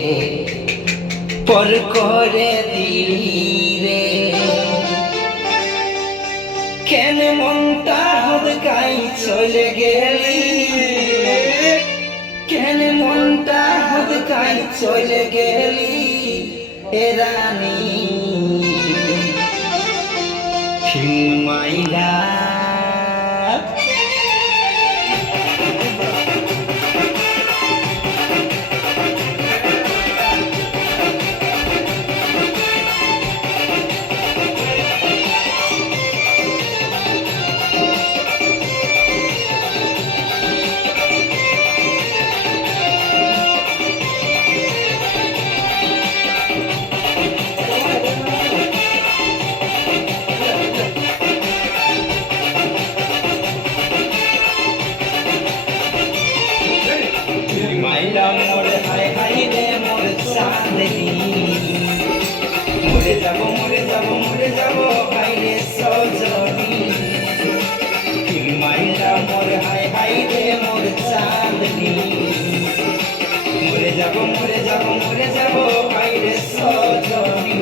পর করে দিলি রে কেন মনটা হদকাই চলে গেলি কেন মনটা হদকাই চলে গেলি এ রানী মাইলা মাইলা মোর হাই হাই রে মোর চাঁদনি মরে যাব মরে যাব মরে যাব হাই রে সজনি মাইলা মোর হাই হাই রে মোর চাঁদনি মরে যাব মরে যাব মরে যাব হাই রে সজনি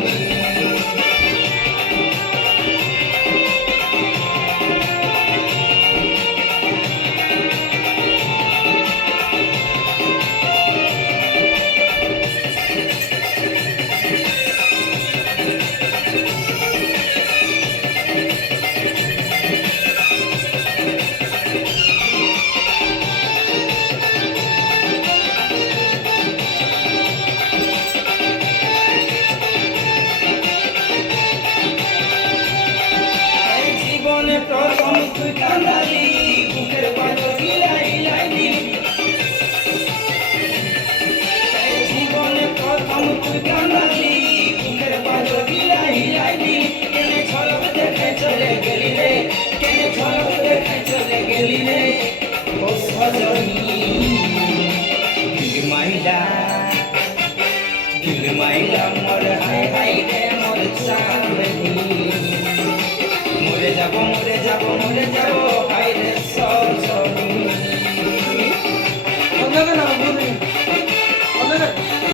প্রথম তুই কান্দালি বুকের পাঁজর গিলাই লাইলি জীবনে প্রথম তুই কান্দালি বুকের পাঁজর গিলাই লাইলি কেনে ঝলক দেখে চলে গেলি রে কেনে ঝলক দেখে চলে গেলি রে ও সজনি দিল মাইলা মোর হাই হাই রে মোর চাঁদনি মরে যাব মরে যাব মরে যাব